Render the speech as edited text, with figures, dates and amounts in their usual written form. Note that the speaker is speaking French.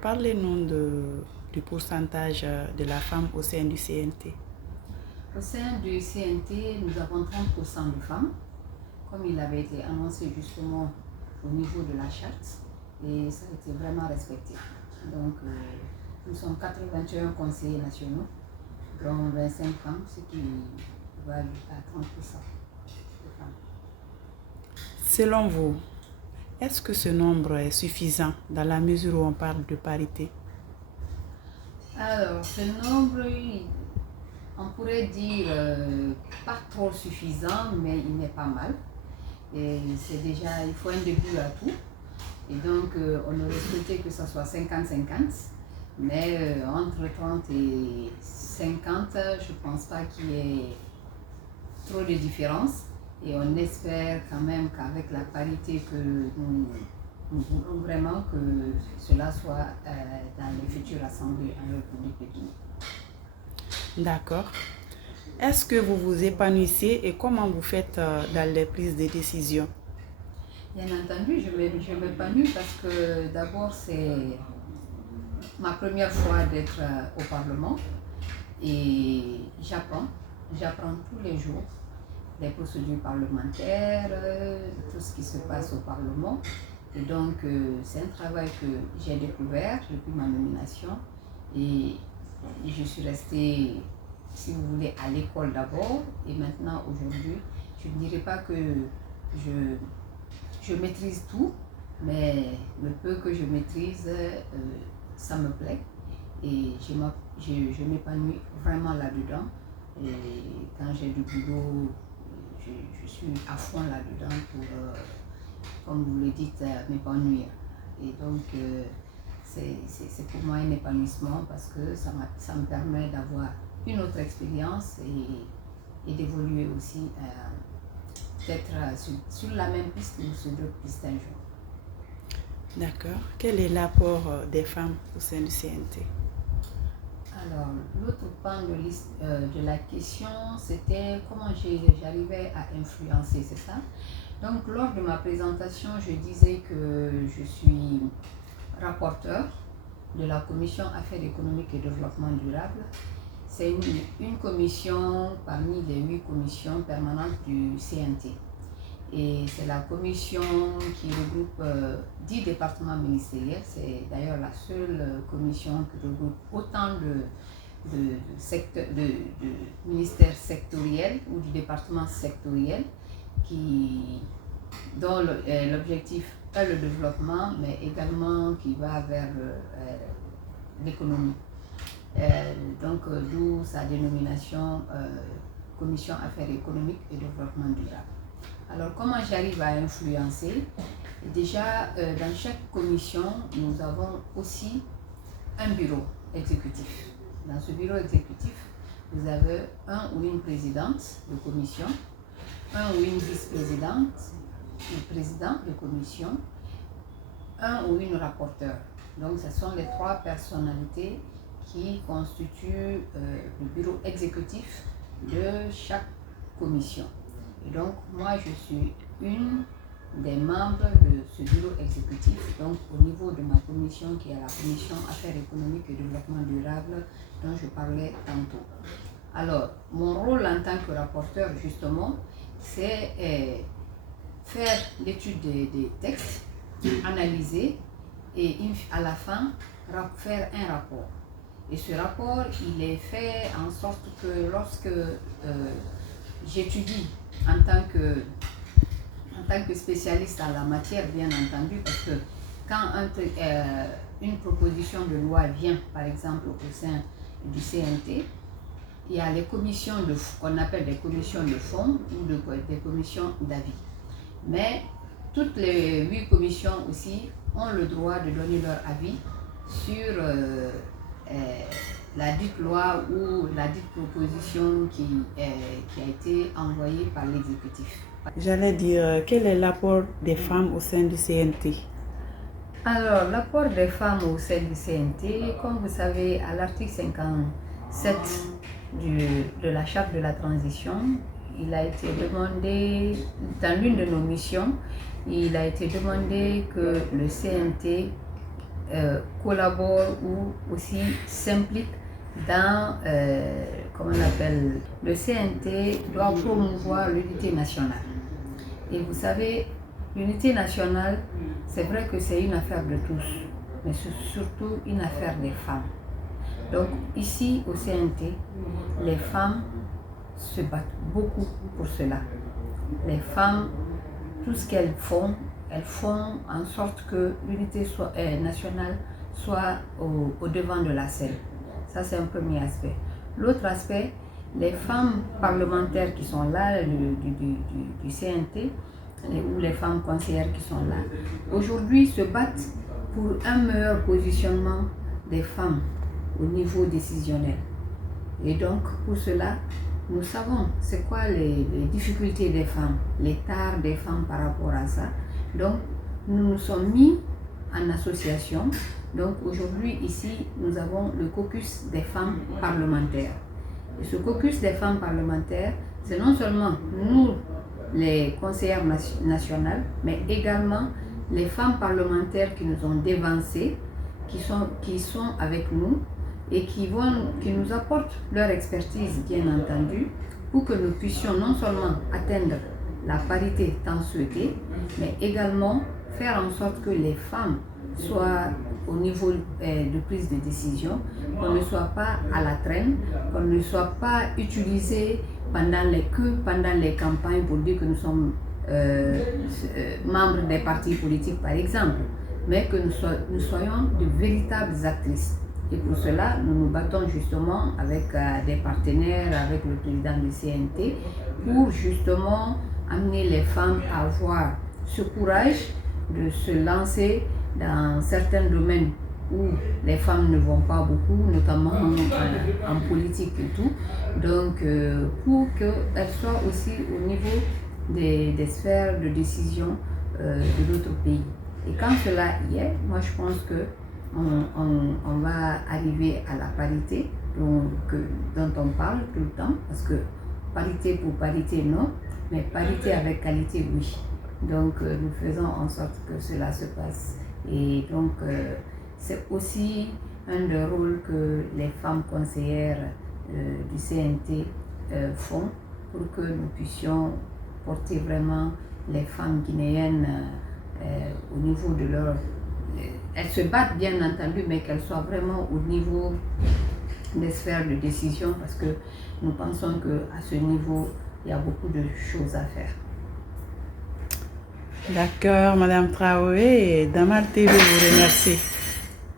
Parlez-nous du pourcentage de la femme au sein du CNT. Au sein du CNT, nous avons 30% de femmes, comme il avait été annoncé justement au niveau de la charte, et ça a été vraiment respecté. Donc, nous sommes 81 conseillers nationaux, dont 25 femmes, ce qui va à 30% de femmes. Selon vous, est-ce que ce nombre est suffisant dans la mesure où on parle de parité? Alors, ce nombre, on pourrait dire pas trop suffisant, mais il n'est pas mal. Et c'est déjà, il faut un début à tout. Et donc, on aurait souhaité que ça soit 50-50, mais entre 30 et 50, je ne pense pas qu'il y ait trop de différence. Et on espère quand même qu'avec la parité que nous voulons vraiment que cela soit dans les futures assemblées en République de Guinée. D'accord. Est-ce que vous vous épanouissez et comment vous faites dans les prises de décision? Bien entendu, je m'épanouis parce que d'abord c'est ma première fois d'être au Parlement et j'apprends tous les jours les procédures parlementaires, tout ce qui se passe au Parlement. Et donc c'est un travail que j'ai découvert depuis ma nomination et je suis restée, si vous voulez, à l'école d'abord et maintenant aujourd'hui, je ne dirais pas que je maîtrise tout, mais le peu que je maîtrise, ça me plaît et je m'épanouis vraiment là-dedans. Et quand j'ai du boulot, je suis à fond là-dedans pour, comme vous le dites, m'épanouir. Et donc, c'est pour moi un épanouissement parce que ça me permet d'avoir une autre expérience et d'évoluer aussi, d'être sur la même piste ou sur d'autres pistes un jour. D'accord. Quel est l'apport des femmes au sein du CNT? Alors, l'autre pan de la question, c'était comment j'arrivais à influencer, c'est ça? Donc, lors de ma présentation, je disais que je suis rapporteur de la Commission Affaires économiques et développement durable. C'est une commission parmi les 8 commissions permanentes du CNT. Et c'est la commission qui regroupe 10 départements ministériels. C'est d'ailleurs la seule commission qui regroupe autant de ministères sectoriels ou de départements sectoriels dont l'objectif est le développement, mais également qui va vers l'économie. Donc, d'où sa dénomination Commission Affaires économiques et développement durable. Alors, comment j'arrive à influencer? Déjà, dans chaque commission, nous avons aussi un bureau exécutif. Dans ce bureau exécutif, vous avez un ou une présidente de commission, un ou une vice-présidente, le président de commission, un ou une rapporteur. Donc, ce sont les 3 personnalités qui constituent le bureau exécutif de chaque commission. Et donc, moi, je suis une des membres de ce bureau exécutif, donc au niveau de ma commission, qui est la commission Affaires économiques et développement durable, dont je parlais tantôt. Alors, mon rôle en tant que rapporteur, justement, c'est faire l'étude des textes, analyser et à la fin, faire un rapport. Et ce rapport, il est fait en sorte que lorsque j'étudie en tant que spécialiste en la matière, bien entendu, parce que quand une proposition de loi vient, par exemple, au sein du CNT, il y a les commissions qu'on appelle des commissions de fond ou des commissions d'avis. Mais toutes les 8 commissions aussi ont le droit de donner leur avis sur la dite loi ou la dite proposition qui a été envoyée par l'exécutif. J'allais dire, quel est l'apport des femmes au sein du CNT? Alors, l'apport des femmes au sein du CNT, comme vous savez, à l'article 57 de la charte de la transition, il a été demandé, dans l'une de nos missions, il a été demandé que le CNT collaborent ou aussi s'impliquent dans, comment on appelle, le CNT doit promouvoir l'unité nationale. Et vous savez, l'unité nationale, c'est vrai que c'est une affaire de tous, mais c'est surtout une affaire des femmes. Donc ici au CNT, les femmes se battent beaucoup pour cela. Les femmes, tout ce qu'elles font en sorte que l'unité nationale soit au devant de la scène. Ça, c'est un premier aspect. L'autre aspect, les femmes parlementaires qui sont là du CNT, ou les femmes conseillères qui sont là, aujourd'hui se battent pour un meilleur positionnement des femmes au niveau décisionnel. Et donc, pour cela, nous savons c'est quoi les difficultés des femmes, les tares des femmes par rapport à ça. Donc, nous nous sommes mis en association. Donc, aujourd'hui, ici, nous avons le caucus des femmes parlementaires. Et ce caucus des femmes parlementaires, c'est non seulement nous, les conseillères nationales, mais également les femmes parlementaires qui nous ont dévancées, qui sont avec nous et qui nous apportent leur expertise, bien entendu, pour que nous puissions non seulement atteindre la parité tant souhaitée, mais également faire en sorte que les femmes soient au niveau de prise de décision, qu'on ne soit pas à la traîne, qu'on ne soit pas utilisé pendant les campagnes pour dire que nous sommes membres des partis politiques par exemple, mais que nous soyons de véritables actrices. Et pour cela, nous nous battons justement avec des partenaires, avec le président du CNT, pour justement amener les femmes à avoir ce courage de se lancer dans certains domaines où les femmes ne vont pas beaucoup, notamment en politique et tout. Donc, pour qu'elles soient aussi au niveau des sphères de décision de notre pays. Et quand cela y est, moi je pense que on va arriver à la parité dont on parle tout le temps, parce que parité pour parité non, mais parité avec qualité oui. Donc nous faisons en sorte que cela se passe. Et donc c'est aussi un des rôles que les femmes conseillères du CNT font pour que nous puissions porter vraiment les femmes guinéennes au niveau de leur... Elles se battent bien entendu, mais qu'elles soient vraiment au niveau des sphères de décision, parce que nous pensons qu'à ce niveau, il y a beaucoup de choses à faire. D'accord, Madame Traoré, et Damal TV vous remercie.